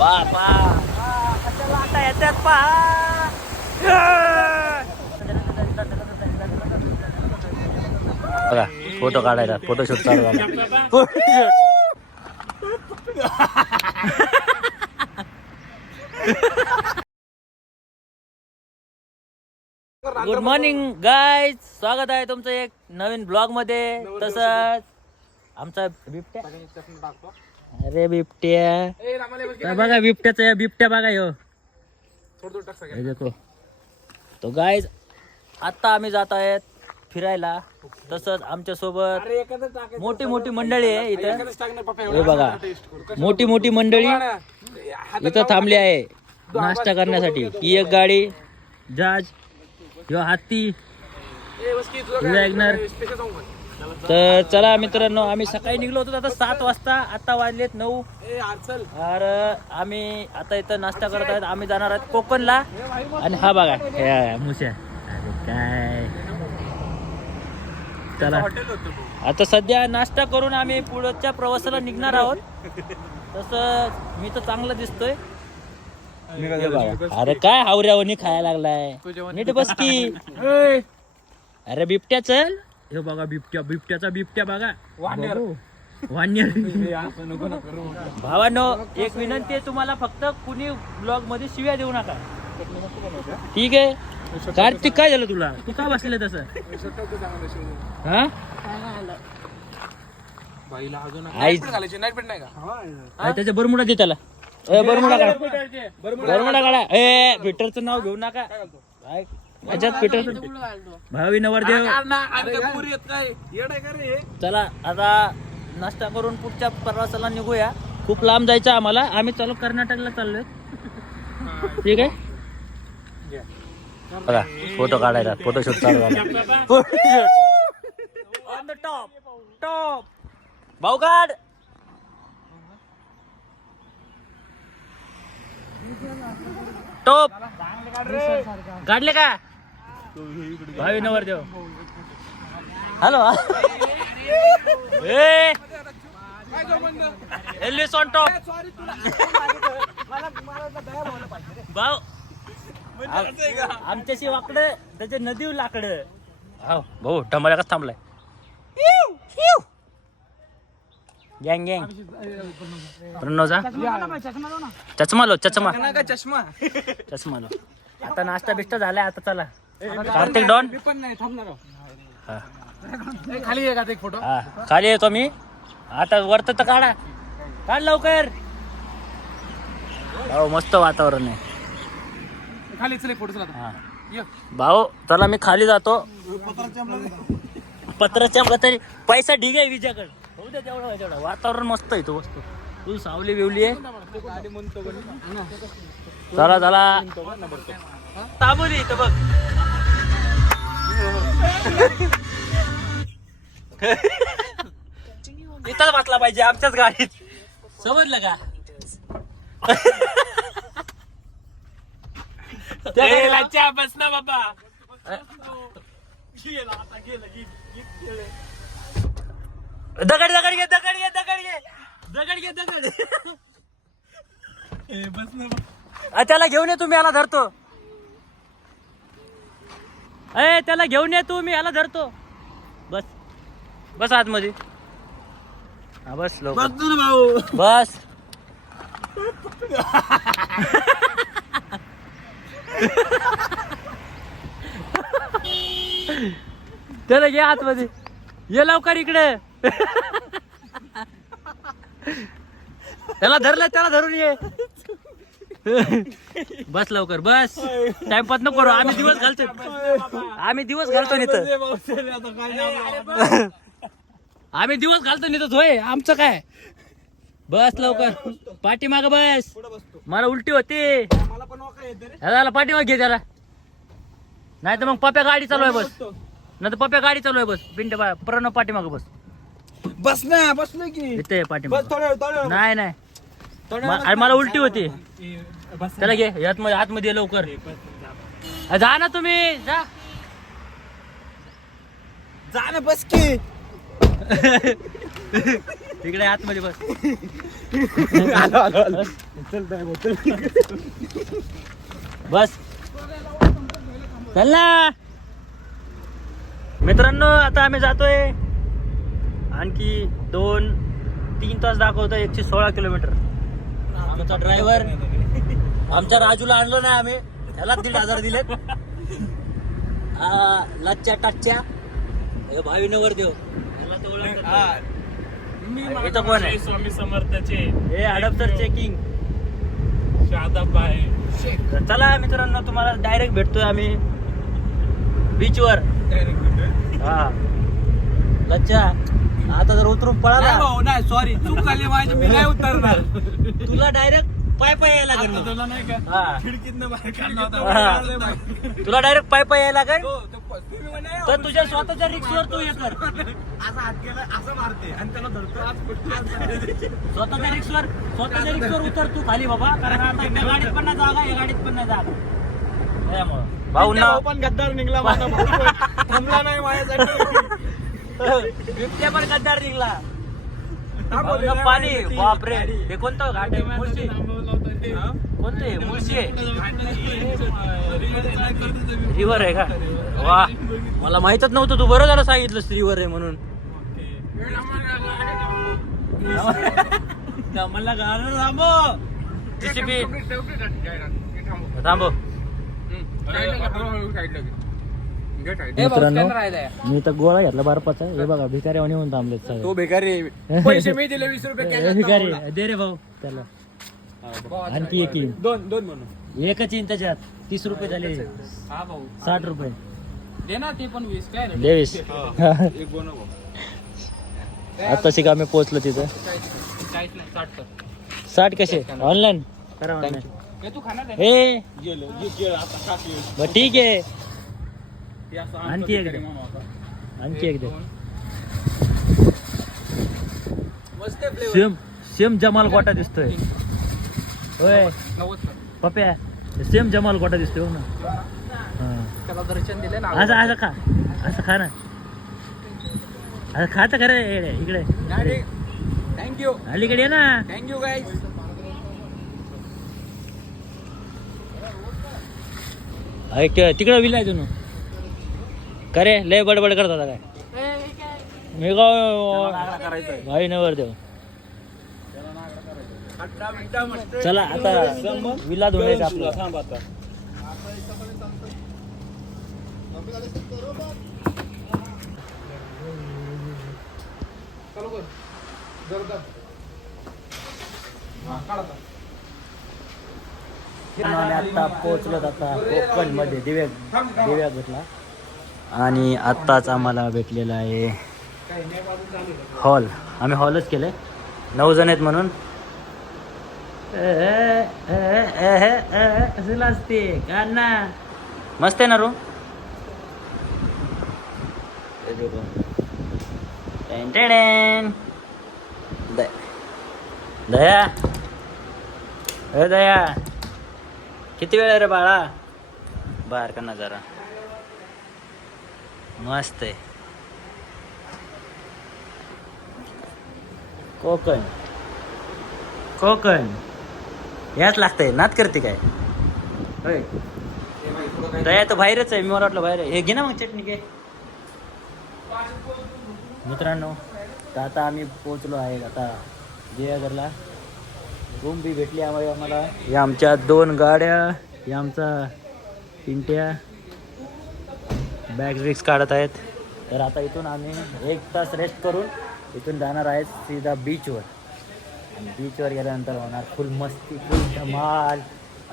बापा कशाला आता येतात पा बघा फोटो काढायला फोटोशूट चालू झाला. गुड मॉर्निंग गाईज, स्वागत आहे तुमचं एक नवीन ब्लॉग मध्ये. तसंच आमचा बिबट्या, अरे बिबट्या बघा, बिबट्याचा बिबट्या बघा ह्यो देखो. तो गाईज आता आम्ही जात आहेत फिरायला. तसंच आमच्या सोबत मोठी मोठी मंडळी आहे इथं. हे बघा मोठी मोठी मंडळी इथं थांबली आहे नाश्ता करण्यासाठी. ही एक गाडी जहाज, ह्यो हाती, वॅगनर. तर चला मित्रांनो, आम्ही सकाळी निघलो होतो आता 7 वाजता. आता वाजलेत 9. अरे आम्ही आता इथं नाश्ता करत आहेत. आम्ही जाणार आहेत कोकणला. आणि हा बघा मुश्या, अरे काय. चला आता सध्या नाश्ता करून आम्ही पुढच्या प्रवासाला निघणार आहोत. तसं मी तर चांगलं दिसतोय. अरे काय हावऱ्यावणी खायला लागलाय, नीट बस की. अरे बिबट्या चल. हे बघा बिबट्या, बिबट्याचा बिबट्या बघा. वान्यर. भावांनो एक विनंती आहे तुम्हाला, फक्त कुणी ब्लॉग मध्ये शिव्या देऊ नका, ठीक आहे. कार्तिक काय झालं तुला, तू का बसले तसं? हा त्याच्या बरमुडा दे त्याला. बरमुडा काढा, बरमुडा काढा. पीटरचं नाव घेऊ नका याच्यात. पीटर भावी नवरदेव. चला आता नाश्ता करून पुढच्या प्रवासाला निघूया. खूप लांब जायचं आम्हाला. आम्ही चालू कर्नाटकला चाललोय, ठीक आहे. बघा फोटो काढायला फोटोशूट चालू झाला. ऑन द टॉप टॉप भाऊ काढ. टॉप काढले का भावी नवरदेव? Hello Alice on top. भाऊ आमच्याशी वाकडं, त्याचे नदी लाकडं. हो भाऊ डंबऱ्या कसं थांबलाय. गँग गँग प्रणवचा चष्मा लो, चष्मा चष्मा लो. आता नाश्ता बिष्टा झालाय. आता चला कार्तिक डॉन खाली आहे का एक फोटो? हा खाली येतो मी आता. वरत तर काढा, काढ लवकर. हो मस्त वातावरण आहे खाली. चल एक फोटो चला. हा भाऊ चला मी खाली जातो. पत्राच्या तरी पैसा ढीग आहे विजयाकडे. होऊ दे तेवढं तेवढं. वातावरण मस्त आहे तो मस्त. तू सावली बिवली आहे. चला चला ताबोली इथं बघ. इथंच बसला पाहिजे आमच्याच गाडीत, समजलं का? बस ना बाबा. दगड दगड घे, दगड घे, दगड घे, दगड घे, दगड. बस ना. त्याला घेऊन ये तुम्ही, याला धरतो. त्याला घेऊन ये तू, मी याला धरतो. बस बस आतमध्ये. हा बस लवकर भाऊ बस. त्याला घे आतमध्ये. ये लवकर इकडे. त्याला धरलं, त्याला धरून ये. बस लवकर बस. टाइमपास नको करू. आम्ही दिवस घालतो, आम्ही दिवस घालतो इथं. आम्ही दिवस घालतो इथं. होय आमचं काय. बस लवकर पाठीमाग बस. मला उलटी होती. त्याला पाठीमाग घे त्याला. नाही तर मग पप्या गाडी चालू आहे बस. नाही तर पप्या गाडी चालू आहे बस. पिंट प्रणव पाठीमाग बस. बस ना. बसलो की इथे पाठीमाग. नाही नाही मला उलटी होती. त्याला घे आतमध्ये, आतमध्ये लवकर. जा ना तुम्ही, जा. जा ना बस की. तिकडे आतमध्ये बस. बस चल ना मित्रांनो. आता आम्ही जातोय आणखी 2-3 तास दाखवतोय 116 किलोमीटर. आमचा ड्रायव्हर आमच्या राजूला आणलो नाही आम्ही, त्याला 1,500 दिलेत. लच्च्या टाच्या भावी नवर देव इथं कोण आहे? स्वामी समर्थाचे हे हडपसर चेकिंग. शादाब आहे. तर चला मित्रांनो, तुम्हाला डायरेक्ट भेटतोय आम्ही बीचवर. हा लच्चा आता जर उतरून पळाला नाही सॉरी चूक झाली माझी, मी नाही उतरणार. तुला डायरेक्ट पाय यायला लागेल मग. तुला नाही का हा. खिडकीतनं बाहेर काढला हा. होता. तुला डायरेक्ट पाय यायला लागेल. तुम्ही म्हणे, तर तुझ्या स्वतःच्या रिक्सवर तू हे कर. असा हात गेला असं मारते आणि त्याला धरतो आज पुढच्या स्वतःच्या रिक्सवर उतर तू खाली बाबा. कारण आता त्या गाडीत पण नाही जागा, या गाडीत पण नाही जागा. त्यामुळं भाऊंना पण गद्दार निघला माझा भाऊ पण थांबला नाही माझ्यासाठी. बिबट्या पण गद्दार निघला. हा, बोलले भाऊंना नाही पाणी माहिती. बापरे. हे कोणतं घाट आहे? मुळशी. कोणतं आहे? मुळशी आहे. रिव्हर आहे का? वा मला माहितच नव्हतं. तू बरं झालं सांगितलं रिव्हर आहे म्हणून. मला गाणं थांबव. JCB थांबव. मित्रांनो मी तर गोळा घेतला बर्फाचा. हे बघा भिकारी आणि येऊन थांबलेत सगळे. तो बेकारी पैसे मी दिले 20 रुपये हे भिकारी दे रे भाऊ त्याला. आणखी एक येईन. दोन म्हणून एकच येईन त्याच्यात. 30 रुपये झाले. हा भाऊ 60 रुपये दे ना, ते पण 20 काय रे? 20. एक बोनो भाऊ. आता शिका आम्ही पोहोचलो तिथं. 40 नाही 60 कर. 60 कसे ऑनलाईन करा ऑनलाईन. हे तू खाणार आहे? हे गेलो आता खाते. बर ठीक आहे. हे असं आणखी एक बेकारी दे. म्हणून होता. आणखी एक दे. मस्त आहे flavor. सेम जमाल गोटा दिसतोय. होय 90 कर. पप्या सेम जमाल गोटा दिसतोय हो ना. हा. त्याला दर्शन दिले ना. असं खा. असं खा ना. असं खायचं खरं इकडे थँक्यू अलीकडे ये ना. Thank you guys. तिकडं विलाय तू का रे? लय बडबड करत होता काय? मी गाव भाई नवर देव. चला आता विला धुवायचा आपला. थांब आता. चालू कर. जोरदार. हा, काढ आता. आता पोहोचलो आता कोकण मध्ये दिव्या घेतला. आणि आत्ताच आम्हाला भेटलेला आहे हॉल. आम्ही हॉलच केलंय. 9 जण आहेत म्हणून. असं असते का ना. मस्त आहे ना रूम. दया दया किती वेळ आहे रे बाळा? बाहेर का नजारा मस्त आहे. कोकण याच लागतंय. नात करते काय? होय दया तर बाहेरच आहे. मी मला वाटलं बाहेर आहे. हे घे ना मग चटणी घे. मित्रांनो तर आता आम्ही पोचलो आहे आता देवाघरला. रूम बी भेटली आम्हाला. या आमच्या 2 गाड्या. या आमचा पिंट्या बॅग्स बिग्स काढत आहेत. तर आता इथून आम्ही 1 तास रेस्ट करून इथून जाणार आहेत सीधा बीचवर. आणि बीचवर गेल्यानंतर होणार फुल मस्ती, फुल धमाल.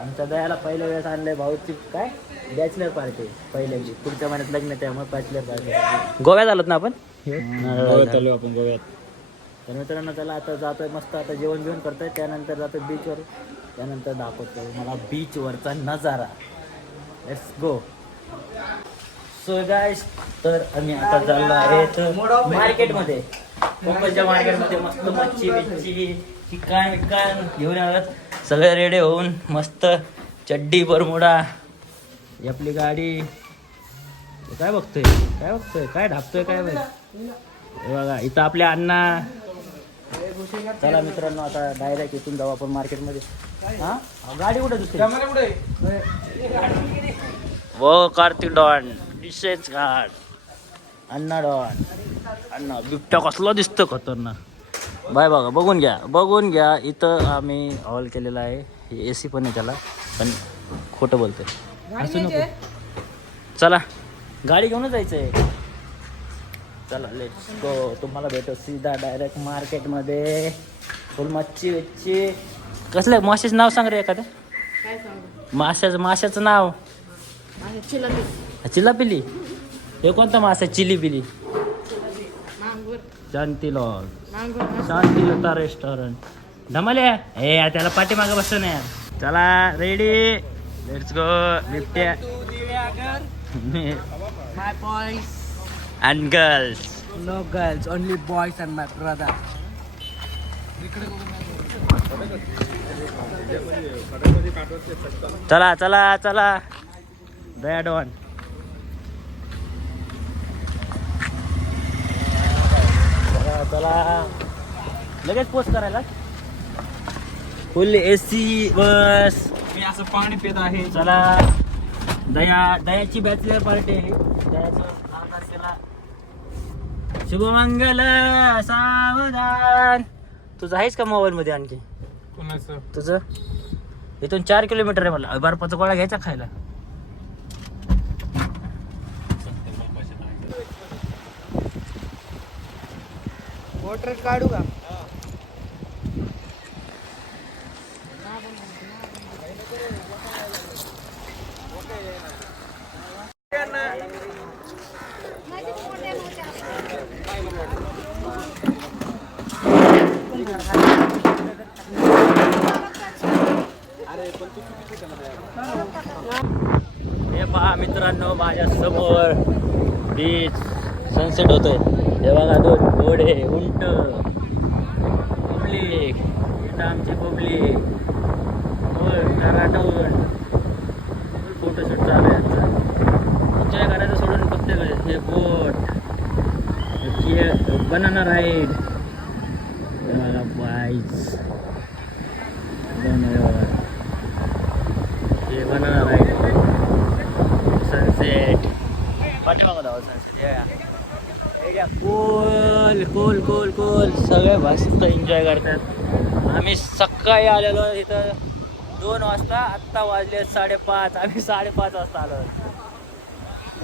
आमच्या दयाला पहिल्या वेळेस आणलंय भाऊची काय बॅचलर पार्टी. पहिल्यांदी पुढच्या महिन्यात लग्न, त्यामुळे बॅचलर पार्टी. गोव्यात आलोत ना आपण. आपण गोव्यात. तर मित्रांनो चला आता जातोय मस्त. आता जेवण बिवण करतोय. त्यानंतर जातोय बीचवर. त्यानंतर दाखवतो मला बीचवरचा नजारा. Let's go. सो गाईस तर आम्ही आता चाललो आहे मार्केटमध्ये. कोकणच्या मार्केटमध्ये मस्त मच्छी चिकन घेऊन आलात. सगळे रेडी होऊन मस्त चड्डी बरमुडा. ही आपली गाडी. काय बघतोय काय ढापतोय काय बघ. हे बघा इथं आपले अण्णा चला मित्रांनो, आता डायरेक्ट इथून जाऊ आपण मार्केटमध्ये. हा गाडी कुठे दुसरी वो कार्तिक डॉन डिशेस घाट अण्णा डॉन अण्णा बिबट्या कसला दिसतं खतरनाक. बाय बघा, बघून घ्या इथं आम्ही हॉल केलेला आहे. हे AC पण आहे त्याला, पण खोटं बोलतोय असू नको. चला गाडी घेऊनच जायचंय. चला लेट्स गो. तुम्हाला भेटो सीधा डायरेक्ट मार्केटमध्ये. फुल मच्छी वेच्ची. कसलं माशाचं नाव सांग रे एखादं. माशाचं नाव चिलापिली. हे कोणता मासा? चिलीपिली. शांतिलता रेस्टॉरंट धमाल्या. हे त्याला पाठीमागं बसतो ना यार. चला रेडी, लेट्स गो. बिबट्या My boys, and girls. no girls, only boys and my brother. चला चला चला दॅट वन. चला चला लगेच पोस्ट करायला. फुल AC बस. मी असं पाणी पित आहे. चला दयाची बॅचलर पार्टी आहे. दयाची 9 तारखेला. शुभमंगल सावधान. तुझं आहेस का मोबाईल मध्ये आणखी? कोणाचं? तुझं इथून 4 किलोमीटर आहे. मला बर्फाचा गोळा घ्यायचा खायला. वॉटर काढू का? हे पहा मित्रांनो, माझ्या समोर बीच सनसेट होतोय. हे बघा 2 घोडे, उंट, पब्लिक. इथं आमची पब्लिक टराटून फोटोशूट चालू आहे. एन्जॉय करायचं सोडून फक्त हे बोट, बनाना राईड. हे बघा बाईच, हे बनाना राईड, सनसेट. पाठीमागं जाऊ सनसेट. कोल सगळे मस्त एन्जॉय करतात. आम्ही सकाळी आलेलो इथं 2 वाजता. आत्ता वाजले 5:30. आम्ही 5:30 वाजता आलो.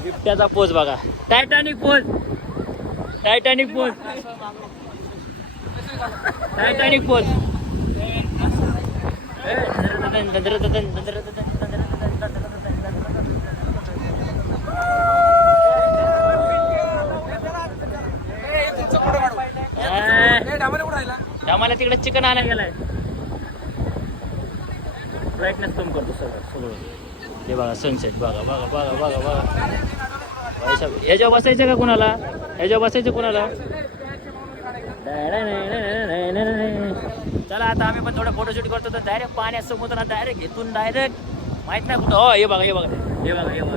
बिबट्याचा पोज बघा. Titanic pose. आम्हाला तिकडे चिकन आणायला गेलाय. ब्राईटनेस कमी करतो सगळं. हे बघा सनसेट. बघा. ह्याच्यावर बसायचं का कुणाला? चला आता आम्ही पण थोडं फोटोशूट करतो. तर डायरेक्ट पाण्यात समुद्रात डायरेक्ट इथून डायरेक्ट माहित नाही कुठं. हो हे बघा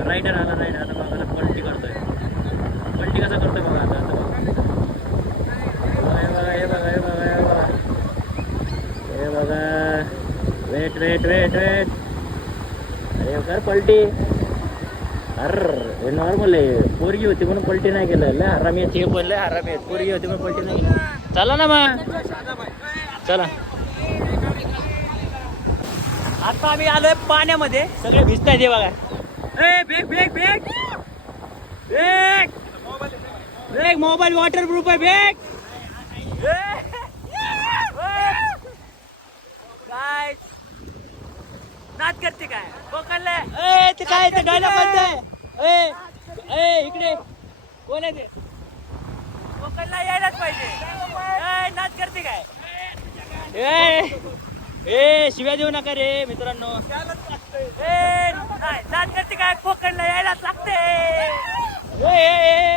रायडर आला. बघा पलटी करतोय. पलटी कसं करतोय बघा आता. हे बघा वेट. अरे कर पलटी. हे नॉर्मल आहे. पोरगी होती म्हणून पलटी नाही केलं. लय हरामी आहेत हे पण. लय हरामी आहेत. पोरगी होती म्हणून पलटी नाही केलं. चला ना मग. चला आता आम्ही आलोय पाण्यामध्ये. सगळे भिजतायत. हे बघा. बेग मोबाईल वॉटरप्रूफ आहे. बेग काय नाच करते काय? पकडलंय. ते काय ते डायलॉग म्हणतंय. इकडे कोण आहे ते? पकडला यायलाच पाहिजे. नाच करते काय? शिव्या देऊ नका रे मित्रांनो. नाच करते काय? पकडला यायलाच लागते.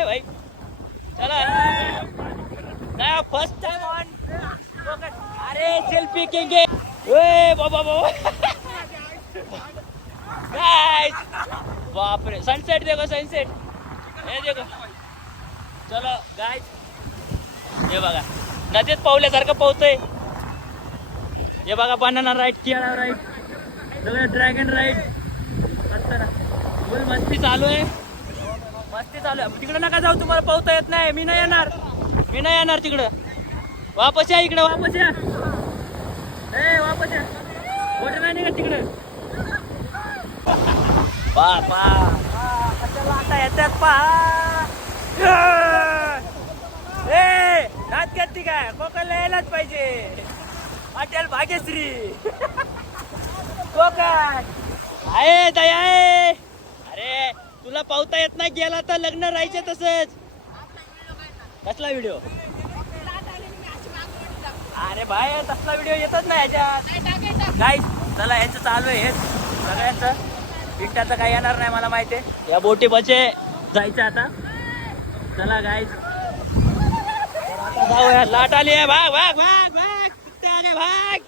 भाई चला फर्स्ट टाइम ऑन. अरे सेल्फी केंगे. बाबा बाप रे. सनसेट देखो. हे देखो. चलो गाइस हे बघा नदीत पावल्यासारखं पावतोय. हे बघा बनाना राईड, केळा राईड, सगळं ड्रॅगन राईड फुल मस्ती चालू आहे. मस्ती चालू आहे. तिकडे नका जाऊ, तुम्हाला पावता येत नाही. मी नाही येणार तिकडं. वापस या इकडे, वापस या. वापस या. मोठं नाही का तिकडे. बापा कशा लाटा येतात पहा. नाच करते काय, कोकणला यायलाच पाहिजे. हॉटेल भाग्यश्री कोकण आहे ताई आहे. अरे तुला पावता येत नाही, गेला तर लग्न राहायचं तसंच. कसला व्हिडिओ? अरे बाय तसला व्हिडिओ येतच नाही ह्याच्यात. गाईस चला याचं चालू आहे हेच सगळ्यांचं. पिंटाचं काही येणार नाही मला माहिती आहे. या बोटी बचे जायचं आता. चला गाईस जाऊया. लाट आली आहे. भाग भाग भाग भाग बिबट्या आले भाग.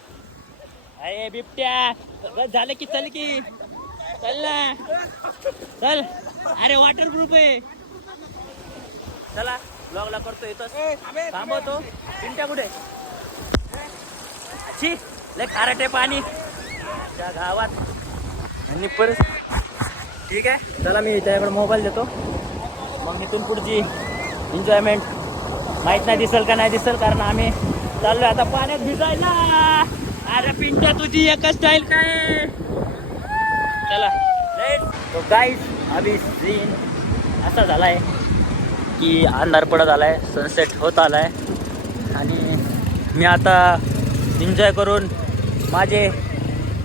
अरे बिबट्या झालं की चल की चल ना चल. अरे वॉटरप्रूफ आहे. चला ब्लॉगला करतो इथंच थांबवतो. पिंट्या कुठे? अच्छी लय खारटे पाणी त्या गावात. आणि परत ठीक आहे चला मी त्याकडे मोबाईल देतो. मग इथून पुढची एन्जॉयमेंट माहित नाही दिसेल का नाही दिसेल, कारण आम्ही चाललोय आता पाण्यात भिजायला. अरे पिंट्या तुझी एकच स्टाईल काय. चला तो गाईस अभी सीन असा झालाय की अंधार पडत आलाय, सनसेट होत आलाय आणि मी आता एन्जॉय करून माझे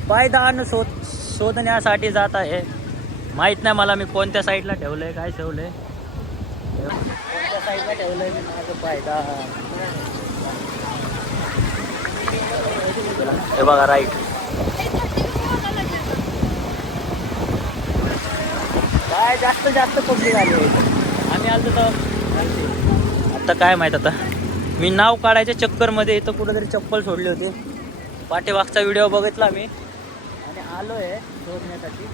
पायदान शोधण्यासाठी जात आहे. माहीत नाही मला मी कोणत्या साईडला ठेवलंय, काय ठेवलंय, कोणत्या साईडला ठेवलंय मी माझं पायदान. हे बघा राईट. काय जास्त पब्लिक आली आम्ही आलो तर. आता काय माहित, आता मी नाव काढायच्या चक्करमध्ये इथं कुठेतरी चप्पल सोडली होती. पाठीमागचा व्हिडिओ बघितला मी आणि आलो आहे शोधण्यासाठी.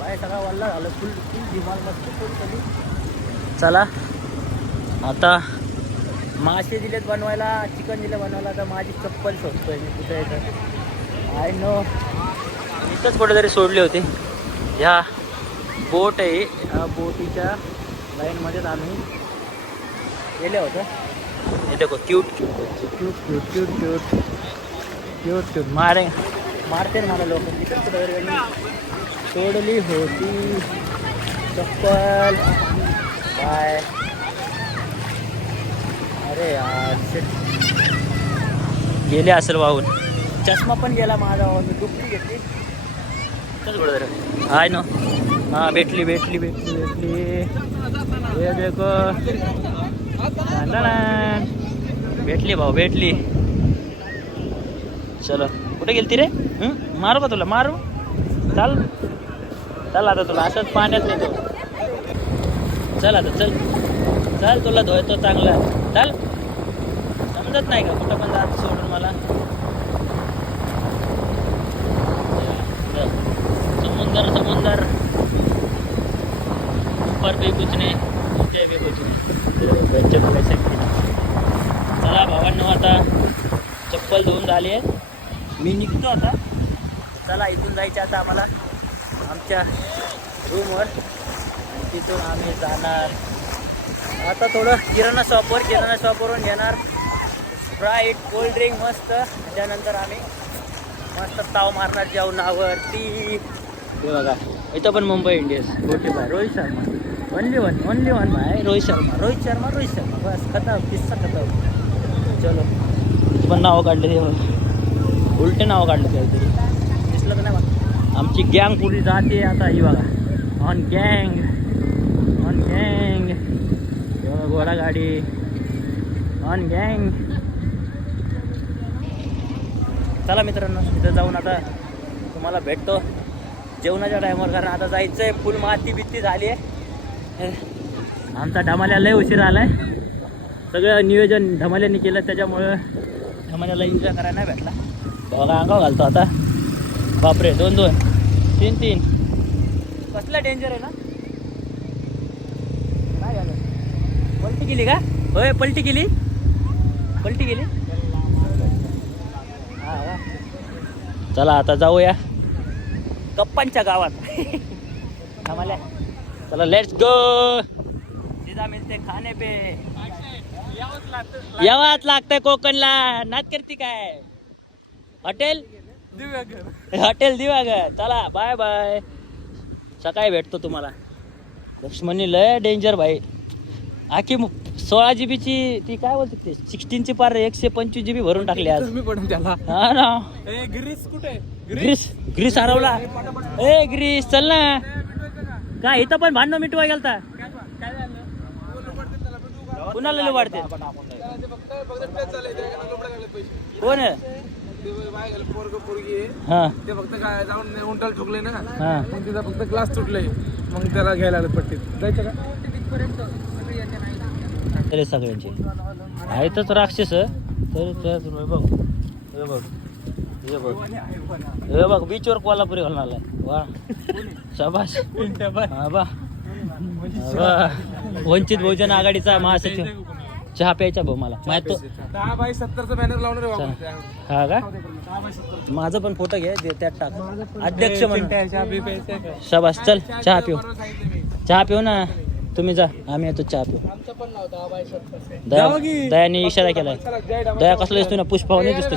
बाय सगळा वल्ला झालं, फुल धुमाल मस्त फुल कधी. चला आता मासे दिलेत बनवायला, चिकन दिलं बनवायला, तर माझी चप्पल शोधतोय मी कुठे येतं. आय नो इथंच कुठेतरी सोडली होती. ह्या बोट आहे, ह्या बोटीच्या लाईनमध्येच आम्ही गेले होतो. हे देखो क्यूट मारते ना मला लोक. तिथं सोडली होती चप्पल. बाय. अरे यार गेले असेल वाहून. चष्मा पण गेला माझा वाहून. मी दुपटी घेतली चल बरोबर. हाय ना हां भेटली. हे देखो भेटली भाऊ भेटली. चलो कुठे गेलती रे? मारू का तुला? मारू चल आता तुला असंच पाण्यात नेतो. चल आता चल तुला धुतो चांगला. चल समजत नाही का कुठं पण जात सोडून मला. समुंदर ऊपर भी कुछ नहीं नीचे भी कुछ नहीं. चला भावांनो आता चप्पल धुवून झाली आहे. मी निघतो आता. चला इथून जायचं आता आम्हाला आमच्या रूमवर. तिथून आम्ही जाणार आता थोडं किराणा शॉपवरून घेणार स्प्राईट कोल्ड्रिंक मस्त. त्यानंतर आम्ही मस्त ताव मारणार जेवणावरती. हे बघा इथं पण मुंबई इंडियन्स गोटी by Rohit Sharma. Only one by Rohit Sharma बस खतम किस्सा खतम. चलो पण नावं काढले ते उलटे नावं काढले काहीतरी दिसलं तर नाही बघा. आमची गँग पुरी जाते आता. ही बघा ऑन गँग घोडा गाडी ऑन गँग. चला मित्रांनो तिथं जाऊन आता तुम्हाला भेटतो जेवणाच्या टायमावर, कारण आता जायचं आहे. फुल माती बित्ती झाली आहे. आमचा धमाल्या लय उशीर आला आहे. सगळं नियोजन धमाल्याने केलं, त्याच्यामुळं धमाल्याला एन्जॉय करायला नाही भेटला. बघा अंगावर घालतो आता. बापरे 2 3 कसला डेंजर आहे ना. काय झालं? पलटी केली का? होय पलटी केली. पलटी गेली. हा का? चला आता जाऊया कप्पांच्या गावात. आम्हाला चला लेट्स गो. सीधा मिळते खाणे पे. यावाच लागतंय कोकणला. नाच करते काय? हॉटेल दिवागर. चला बाय बाय. सकाळी भेटतो तुम्हाला. लक्ष्मणी लय डेंजर भाई. आखी 16 GB ची ती काय बोलते ते 16 पार 125 GB भरून टाकली आज. हा ना. ग्रीस हरवला. ए ग्रीस चल ना. काय इथं पण भांडण मिटवा गेलता. कुणाला वाढते कोण आहे? हा ते फक्त काय जाऊन उंटाला ठोकले ना. हा मग तिथं फक्त ग्लास तुटले. मग त्याला घ्यायला आलं पट्टीत. जायचं का? तरी सगळ्यांचे आहेतच राक्षस. तरी बघ हे बघ हे बघ हे बघ बीचवर कोल्हापुरी घालून आलाय. वा शाबास. हा बा वंचित बहुजन आघाडीचा महासचिव. चहा प्यायचा भाऊ मला माहित तो. 10/70चा बॅनर लावणार आहे. हा का? माझा पण फोटो घे त्यात टाक. अध्यक्ष म्हणून शाबास. चल चहा पिऊ. चहा पिऊ ना. तुम्ही जा आम्ही येतो चहा पिऊ. दयाने इशारा केलाय. दया कसला दिसतो ना पुष्पावने दिसतो.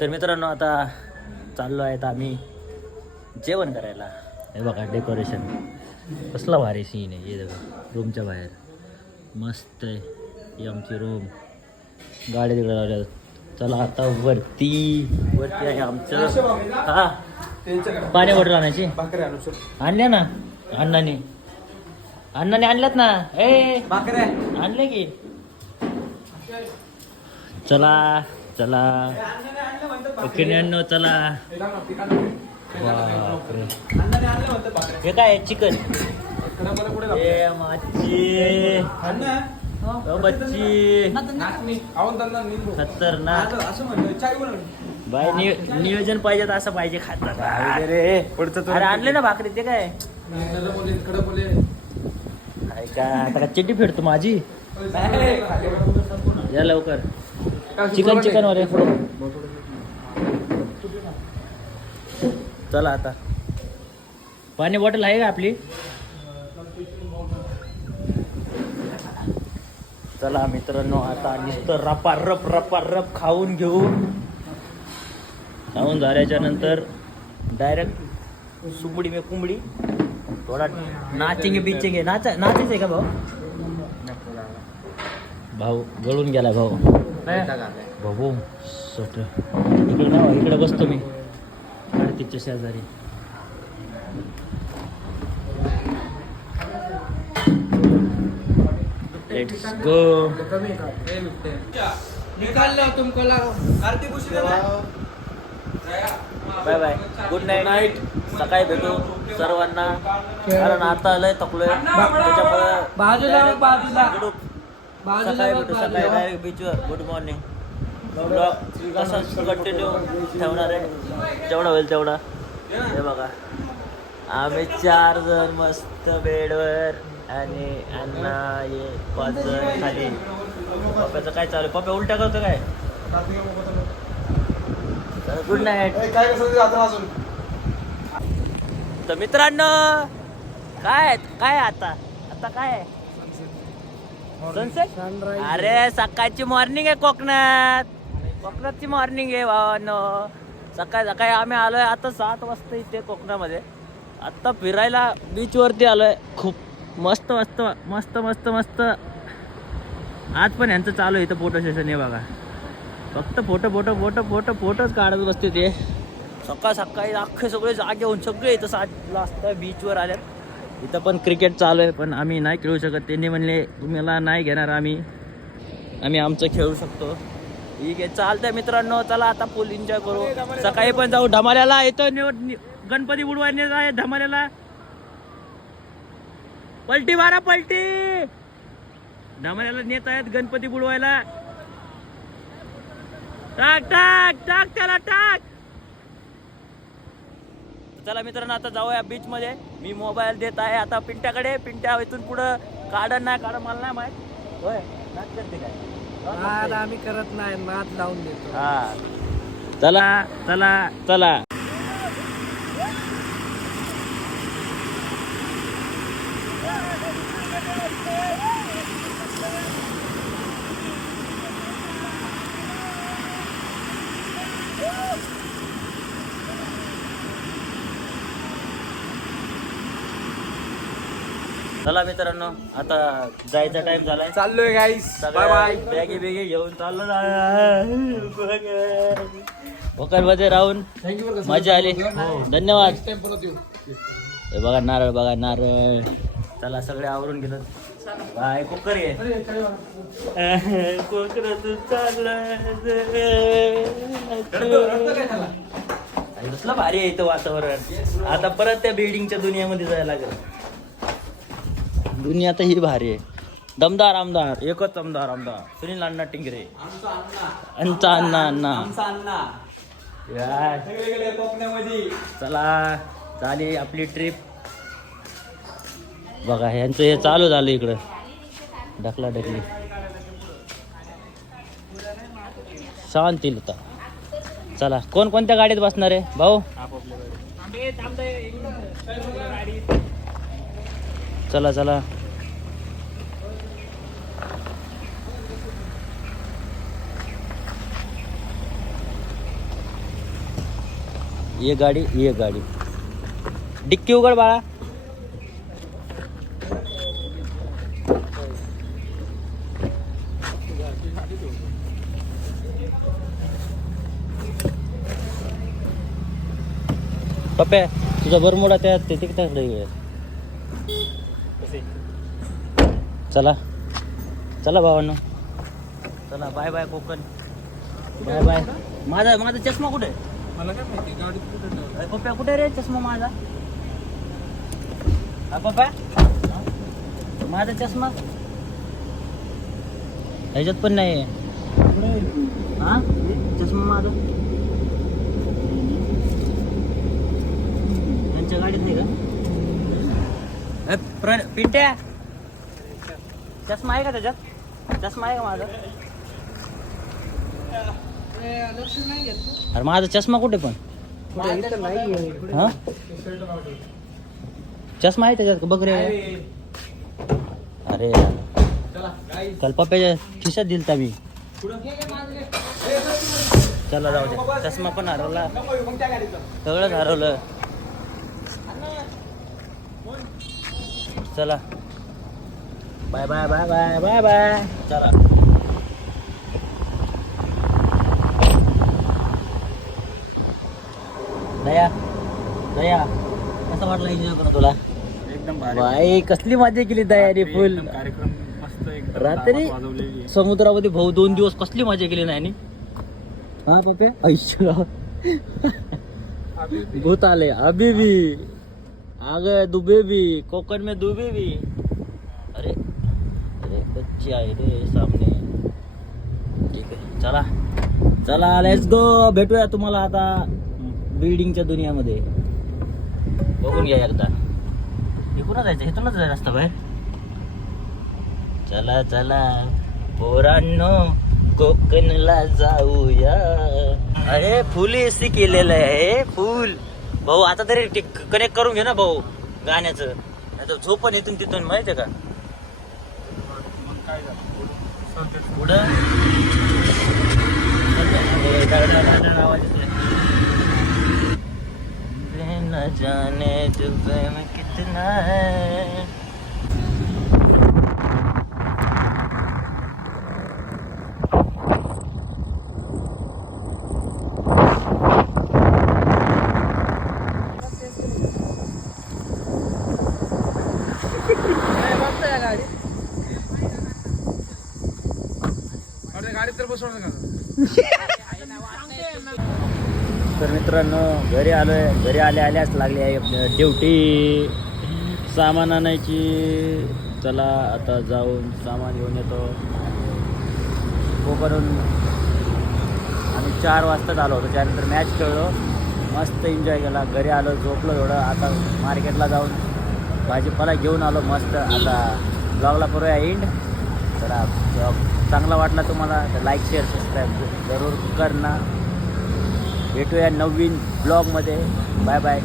तर मित्रांनो आता चाललो आहेत आम्ही जेवण करायला. हे बघा डेकोरेशन कसला भारी सीन आहे. हे बघा रूमच्या बाहेर मस्त आहे. ही आमची रूम. गाडी तिकडे लावल्या. चला आता वरती आहे आमचं. हा पाणी बॉटल आणायची. आणल्या ना अण्णाने आणल्यात ना. ए आणले की. चला चला चला. हे काय चिकन. खतरनाक बाय. नियोजन पाहिजे असं पाहिजे. खातात अरे आणले ना भाकरी. ते काय आता चिड्डी फेडतो माझी. या लवकर. चिकन वर चला आता. पाणी बॉटल आहे का आपली? चला मित्रांनो आता नुसतं रप खाऊन घेऊन झाल्याच्या नंतर डायरेक्ट सुंबडी में कुंबडी. थोडा नाचेंगे बिचेंगे. नाचायचं आहे का भाऊ? गळून गेला भाऊ. भाऊ सोट इकडे ना. इकडे बसतो मी आरतीच्या शेजारी. Let's go. Bye bye. Good night. सकाळी भेटू सर्वांना. कारण आता लय थकलोय त्याच्यामुळे सकाळी भेटू. सकाळी डायरेक्ट बीचवर. Good morning. ब्लॉग तसंच कंटिन्यू ठेवणार आहे जेवढा होईल तेवढा. हे बघा आम्ही 4 जण मस्त बेडवर आणि अण्णा ये 5 जण खाली. पप्प्याचं काय चालू आहे? पप्पा उलट्या करतो काय? Good night. तर मित्रांनो काय काय आता काय सनसेट. अरे सकाळची मॉर्निंग आहे कोकणातची मॉर्निंग आहे भावांनो. सकाळी आम्ही आलोय आता 7 वाजता इथे कोकणामध्ये. आत्ता फिरायला बीचवरती आलोय. खूप मस्त मस्त मस्त मस्त मस्त. आज पण यांचं चालू आहे इथं फोटो सेशन. आहे बघा फक्त फोटोच काढत बसते ते. सकाळी अख्खे सगळे जागे होऊन सगळे इथं 7 वाजता बीचवर आल्यात. इथं पण क्रिकेट चालू आहे पण आम्ही नाही खेळू शकत. त्यांनी म्हणले तुम्हाला नाही घेणार आम्ही आमचं खेळू शकतो. ठीक आहे चालतंय मित्रांनो. चला आता फुल एन्जॉय करू. सकाळी पण जाऊ धमाल्याला. इथं गणपती बुडवायला आहे धमाल्याला. पलटी मारा पलटी. धमाल्याला नेत आहेत गणपती बुडवायला. टाक त्याला टाक. चला मित्रांनो आता जाऊया बीच मध्ये. मी मोबाईल देत आहे आता पिंट्याकडे. पिंट्या इथून पुढं काढ नाही काढ मला नाही माहित होय नाच करते काय नाद आम्ही करत नाही, नाद लावून देतो. हा चला चला चला. चला मित्रांनो आता जायचा टाइम झालाय. चाललोय गाईस. Bye bye. बॅगे बेगे घेऊन चाललो भोकर मध्ये राहून मजा आली. धन्यवाद. हे बघा नारळ बघा नारळ. चला सगळे आवरून घेतात. बाय कुकर आहे कोकरातून चाललं कसलं भारी आहे इथं वातावरण. आता परत त्या बिल्डिंगच्या दुनियामध्ये जायला लागेल. दुनिया तर ही भारी आहे. दमदार आमदार एकच आमदार आमदार सुनील अण्णा टिंगरे आमचा अण्णा. चला झाली आपली ट्रिप. बघा यांचं हे चालू झालं इकडं ढकला ढकली शांतीलता. चला कोण कोणत्या गाडीत बसणार आहे भाऊ. चला चला ये गाडी डिक्की उघड बाळा. पप्या तुझा बरमुडा त्या तिथे टाकलं. चला चला भावांनो चला. Bye bye Konkan bye bye. माझा चष्मा कुठे मला काय माहिती गाडीत कुठे ठेवलं? पप्प्या कुठे रे चष्मा माझा. हा पप्पा माझा चष्मा ह्याच्यात पण नाही. हा चष्मा माझा त्यांच्या गाडीत नाही का. पिंट्या चष्मा आहे का त्याच्यात. चष्मा आहे का माझा. लक्ष नाही घेत. अरे माझा चष्मा कुठे पण इथं नाहीये. हा चष्मा आहे त्याच्यात बघ रे. अरे काल पप्प्याच्या खिशात दिलता मी. चला जाऊ दे. चष्मा पण हरवला सगळंच हरवलं. चला bye bye bye bye bye bye. चला दया दया कसं वाटलं एन्जॉय करून तुला. एकदम भारी. बाई कसली मजा केली दयाने फुल. कार्यक्रम मस्त एकदम रात्री वाजवलेली. समुद्रामध्ये भाऊ 2 दिवस कसली मजा केली नाही. हा पप्पे ऐश्वर्या भूत आले अभी भी आ गए दुबे भी कोकण में दुबे भी. अरे अरे बच्ची आहे रे सामने. ठीक आहे चला चला लेट्स गो. भेटूया तुम्हाला आता बिल्डिंगच्या दुनियामध्ये. बघून घ्या एकदा. इकडून जायचं इथूनच जायचं रस्ता बाहेर. चला चला पोरांनो कोकणला जाऊया. अरे फुल एसी केलेलं आहे फुल. भाऊ आता तरी कनेक्ट करून घे ना भाऊ गाण्याचं. नाही तर झोप पण इथून तिथून माहितीये का. पुढं आवाज न जाने तुझे में कितना है. गाडीत तर बसवणार का. तर मित्रांनो घरी आलोय. घरी आल्याच लागली आहे आपल्या ड्युटी सामान आणायची. चला आता जाऊन सामान घेऊन येतो. कोकणून आम्ही 4 वाजताच आलो होतो. त्यानंतर मॅच खेळलो मस्त एन्जॉय केला. घरी आलो झोपलो थोडं. आता मार्केटला जाऊन भाजीपाला घेऊन आलो मस्त. आता ब्लॉगला करूया एंड. तर ब्लॉग चांगला वाटला तुम्हाला तर लाईक शेअर सबस्क्राईब जरूर करणार. भेटूया नवीन ब्लॉगमध्ये. Bye bye.